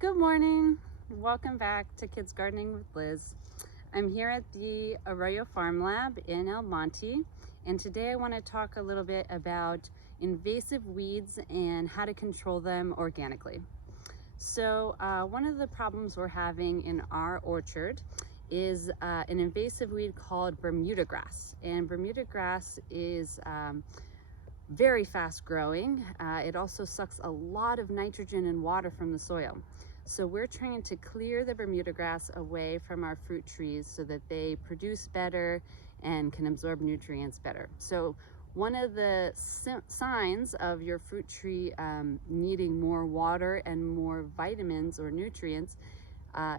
Good morning. Welcome back to Kids Gardening with Liz. I'm here at the Arroyo Farm Lab in El Monte, and today I want to talk a little bit about invasive weeds and how to control them organically. So one of the problems we're having in our orchard is an invasive weed called Bermuda grass. And Bermuda grass is very fast growing. It also sucks a lot of nitrogen and water from the soil. So we're trying to clear the Bermuda grass away from our fruit trees so that they produce better and can absorb nutrients better. So one of the signs of your fruit tree needing more water and more vitamins or nutrients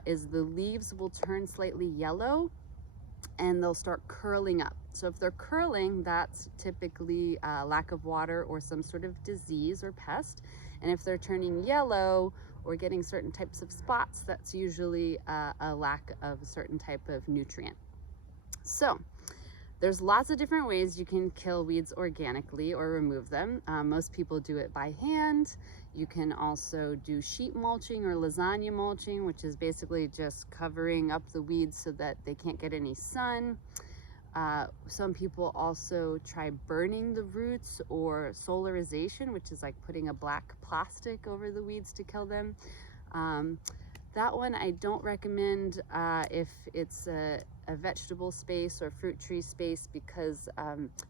is the leaves will turn slightly yellow and they'll start curling up. So if they're curling, that's typically lack of water or some sort of disease or pest. And if they're turning yellow or getting certain types of spots, that's usually a lack of a certain type of nutrient. So there's lots of different ways you can kill weeds organically or remove them. Most people do it by hand. You can also do sheet mulching or lasagna mulching, which is basically just covering up the weeds so that they can't get any sun. Some people also try burning the roots or solarization, which is like putting a black plastic over the weeds to kill them. That one I don't recommend if it's a vegetable space or fruit tree space, because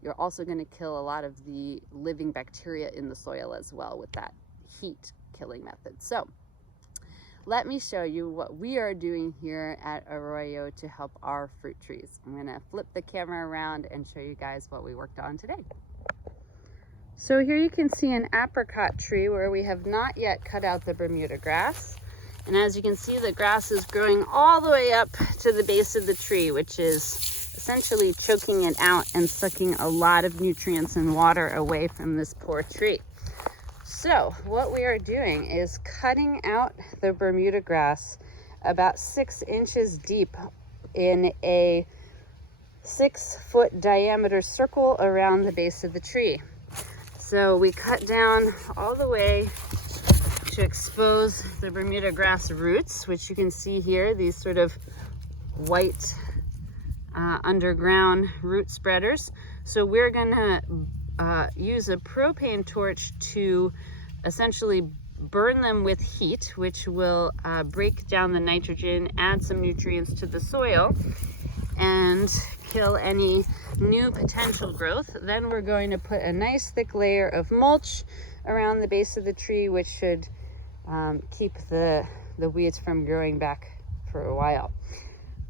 you're also going to kill a lot of the living bacteria in the soil as well with that heat killing method. So let me show you what we are doing here at Arroyo to help our fruit trees. I'm going to flip the camera around and show you guys what we worked on today. So here you can see an apricot tree where we have not yet cut out the Bermuda grass. And as you can see, the grass is growing all the way up to the base of the tree, which is essentially choking it out and sucking a lot of nutrients and water away from this poor tree. So what we are doing is cutting out the Bermuda grass about 6 inches deep in a 6-foot diameter circle around the base of the tree. So we cut down all the way to expose the Bermuda grass roots, which you can see here, these sort of white underground root spreaders. So we're gonna use a propane torch to essentially burn them with heat, which will break down the nitrogen, add some nutrients to the soil, and kill any new potential growth. Then we're going to put a nice thick layer of mulch around the base of the tree, which should keep the weeds from growing back for a while.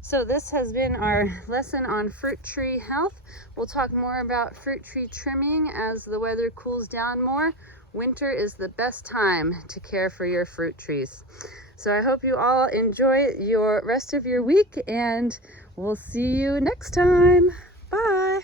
So this has been our lesson on fruit tree health. We'll talk more about fruit tree trimming as the weather cools down more. Winter is the best time to care for your fruit trees. So I hope you all enjoy your rest of your week, and we'll see you next time. Bye.